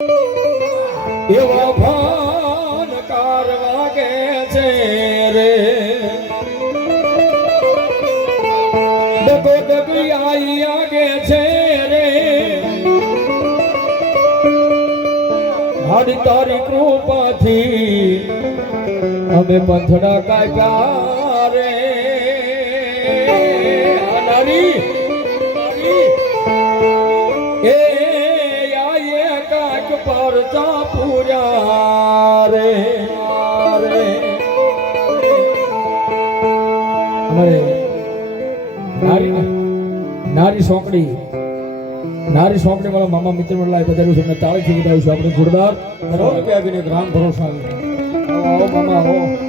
એવા ભાનકાર વાગે છે રે ડગો ડગી આઈ આગે છે રે હાડી તારી કૃપાથી અમે પંથડા કાપ્યા રે નારી એ આયે કાક પર ચાપુર્યા રે અમારે નારી સોંકડી વાળા મામા મિત્ર મંડળ બધાનું છે તાળીથી બતાવું છું આપણે જોરદાર આપીને ગ્રામ ભરોસા આવો મામા આવો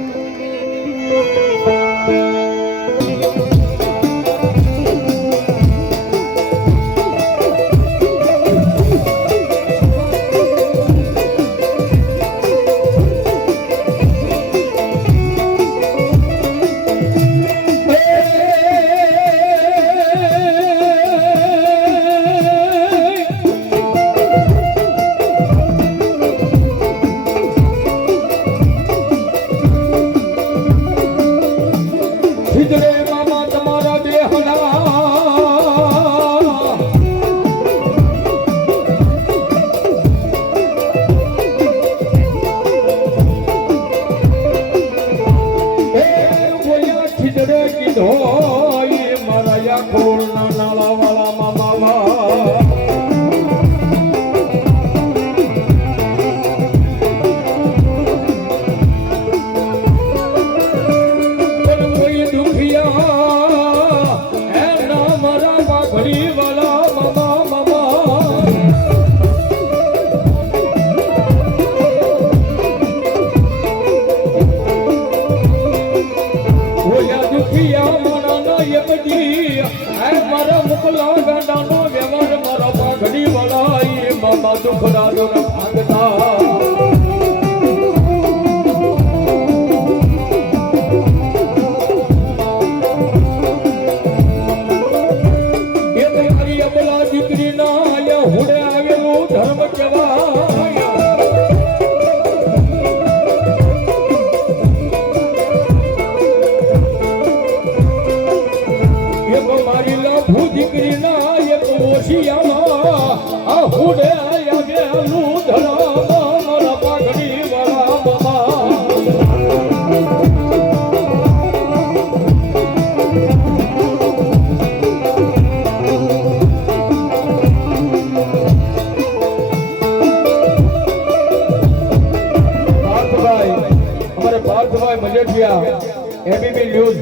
એબીપી ન્યૂઝ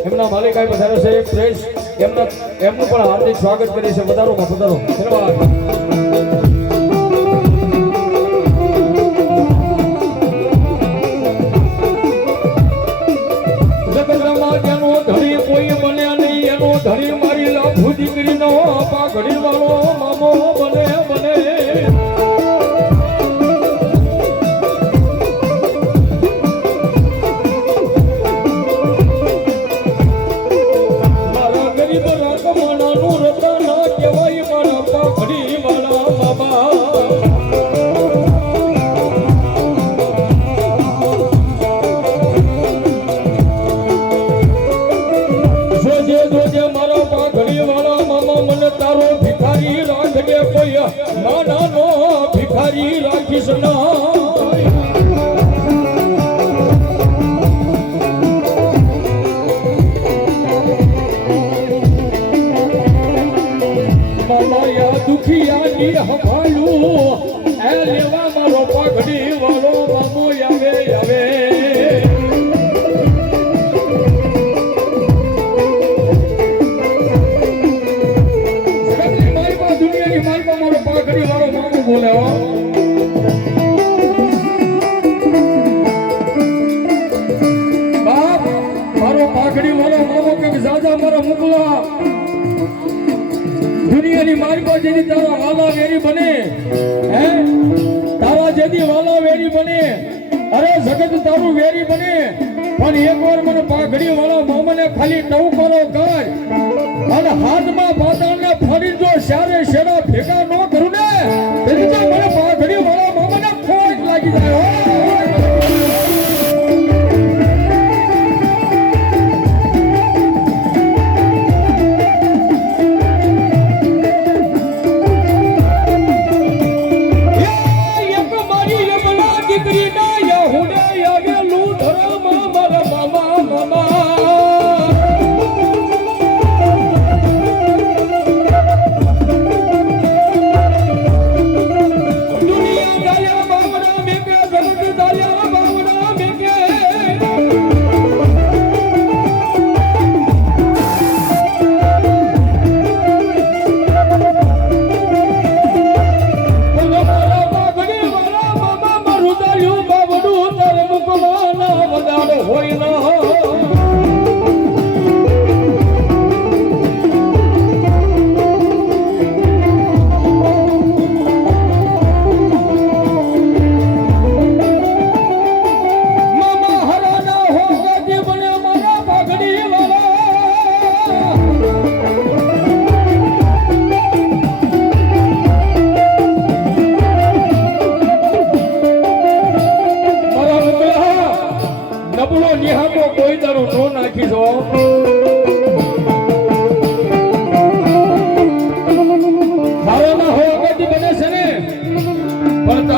એમના માલિક આઈ પધારે છે પ્રેસ એમનું પણ હાર્દિક સ્વાગત કરે છે પધારો ધન્યવાદ જગતમાં જેનો ધણી કોઈ બને નહીં એનો ધણી મારી લાભુ દીકરીનો પાઘડી વાળો મામો બને ભિખારી રાખીશ ના દુખિયાની હમાલું એ લેવા મારો પાઘડી વાળો મામો આવે બોલે બાપ મારો પાઘડી વાળો મામો કે જાજા મારો મુકલા દુનિયાની માર્ગો જેથી તારા વાલા વેરી બને હે તારા જેથી વાલા વેરી બને અરે જગત તારું વેરી બને પણ એકવાર મને પાઘડી વાળો મામાને ખાલી ટવકારો કર અને હાથમાં પાતાને ફરી જો શારે શેરા ભેગા ન કરું ને તેની તો મને પાઘડી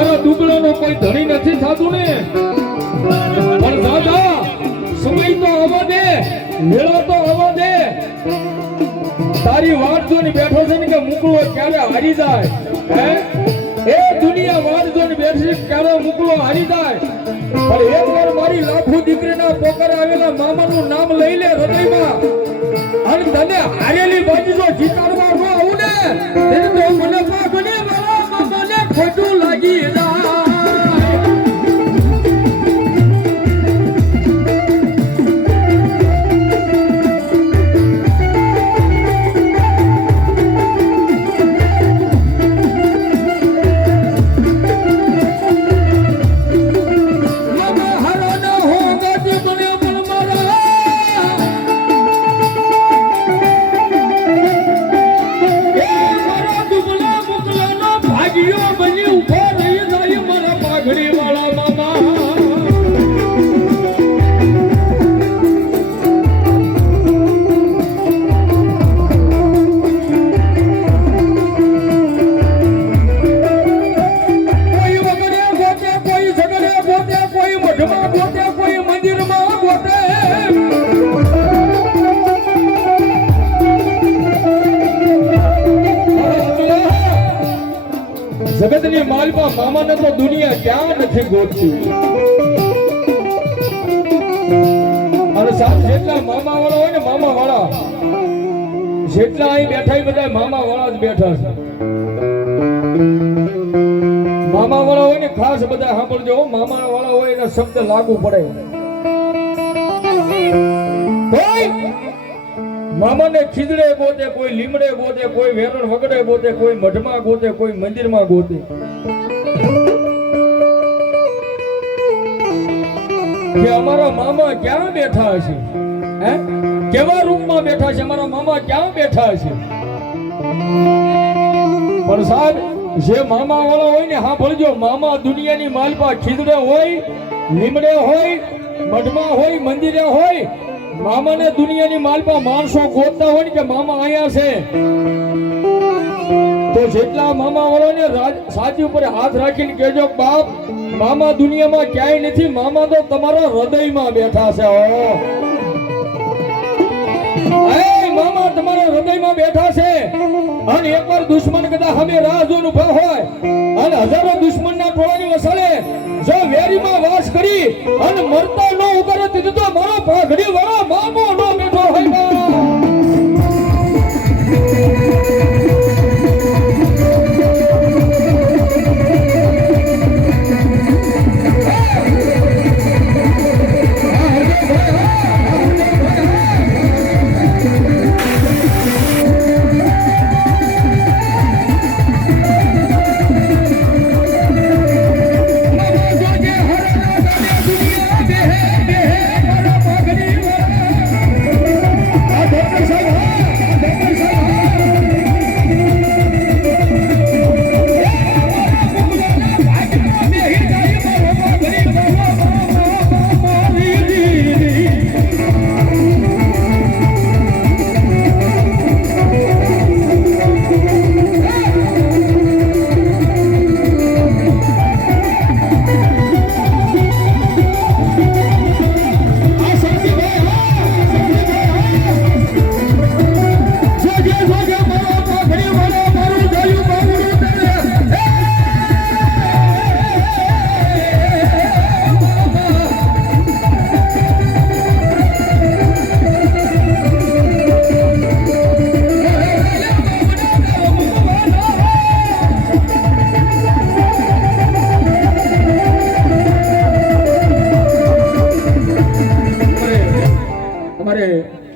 મારા દુબળાનો કોઈ ધણી નથી થતું ને પણ દાદા સમય તો આવવા દે વેળા તો આવવા દે તારી વાત જોઈને બેઠો છે ને કે મુકળો ક્યારે હારી જાય હે એ દુનિયા વાત જોઈને બેઠી ક્યારે મુકળો હારી જાય પણ એકવાર મારી લાખો દીકરીના પોકર આવેલા મામાનું નામ લઈ લે હૃદયમાં અને તને હારેલી બાજુ જો જીતાડવા ન આવું ને તેને તો મને પાગને મારા મામાને ખોટું લાગી જાય જગતની માલમાં મામાને તો દુનિયા ક્યાં નથી ગોતતી અને સાથ જેટલા મામા વાળા હોય ને મામા વાળા જેટલા અહીં બેઠા બધા મામા વાળા જ બેઠા છે મામા વાળા હોય ને ખાસ બધા સાંભળજો મામા વાળા હોય એના શબ્દ લાગુ પડે કોઈ મામાને ખીજડે ગોતે કોઈ લીમડે ગોતે કોઈ વેરણ વગડે ગોતે કોઈ મઢમાં ગોતે કોઈ મંદિરમાં ગોતે કે અમારા મામા ક્યાં બેઠા હશે હે કેવા રૂમમાં બેઠા છે અમારા મામા ક્યાં બેઠા હશે પણ સાહેબ જે મામા વાળા હોય ને હા ભળજો મામા દુનિયાની માલપા ખીજડે હોય લીમડે હોય મઢમાં હોય મંદિરે હોય મામાને દુનિયાની માલપા માણસો ગોતતા હોય ને કે મામા અહીંયા છે તો જેટલા મામા વાળાને સાચી ઉપર હાથ રાખીને કહેજો બાપ મામા દુનિયામાં ક્યાંય નથી મામા તો તમારા હૃદયમાં બેઠા છે મામા તમારા હૃદયમાં બેઠા છે અને એકવાર દુશ્મન કદાચ અમે રાહ જોઈને ઉભા હોય અને હજારો દુશ્મનના ટોળાની વસાડે જો વેરીમાં વાસ કરી અને મરતા ન ઉગારે તો મારો પાઘડી વાળો મામો ન બેઠો હોય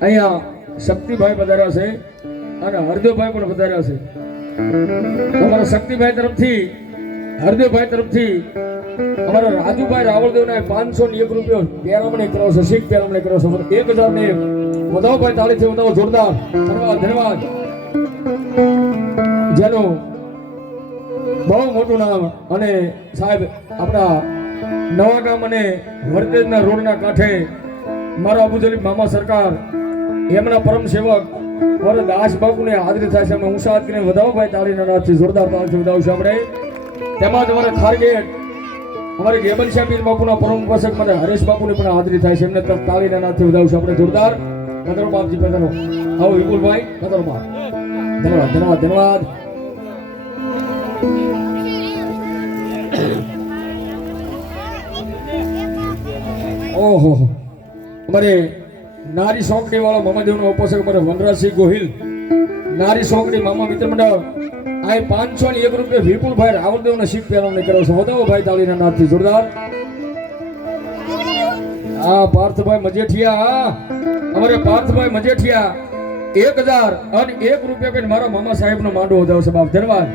અહીંયા શક્તિભાઈ પધાર્યા છે અને હરદેવભાઈ પણ પધાર્યા છે અમારા શક્તિભાઈ તરફથી હરદેવભાઈ તરફથી અમારા રાજુભાઈ રાવળદેવને 501 રૂપિયો પેરામણી કરો છે શીખ પેરામણી કરો છે 1000 ને વધાવો ભાઈ તાળીથી વધાવો જોરદાર ધન્યવાદ ધન્યવાદ જેનું બહુ મોટું નામ અને સાહેબ આપણા નવા ગામ અને વર્તેજના રોડના કાંઠે મારા અબુજલી મામા સરકાર એમના પરમ સેવક મારા દાસ બાપુને હાજરી થાય છે અમે ઊંચા હાથ કરીને વધાવો ભાઈ તાળીના નાદથી જોરદાર તાળીથી વધાવશું આપણે તેમાં તમારે ખારગેટ અમારે ગેબલ શાહ પીર બાપુના પરમ ઉપાસક મને હરેશ બાપુની પણ હાજરી થાય છે. એમને તાળીના નાદથી વધાવશું આપણે જોરદાર. પધારો બાપજી પધારો. આવો વિપુલભાઈ પધારો બાપ. ધન્યવાદ ધન્યવાદ ધન્યવાદ. ઓહો અમારે નારી સોંકડી વાળો મામાદેવનો ઉપાસક અમારે વનરાજસિંહ ગોહિલ નારી સોંકડી મામા મિત્ર મંડળ આ 501 રૂપિયા વિપુલભાઈ રાવળદેવને શીખ પહેરવાની કરો છો. વધાવો ભાઈ તાળીના નાદથી જોરદાર. હા પાર્થભાઈ મજેઠિયા અમારે પાર્થભાઈ મજેઠિયા 1001 રૂપિયા કઈ મારા મામા સાહેબનો માંડવો વધાવશે બાપ. ધન્યવાદ.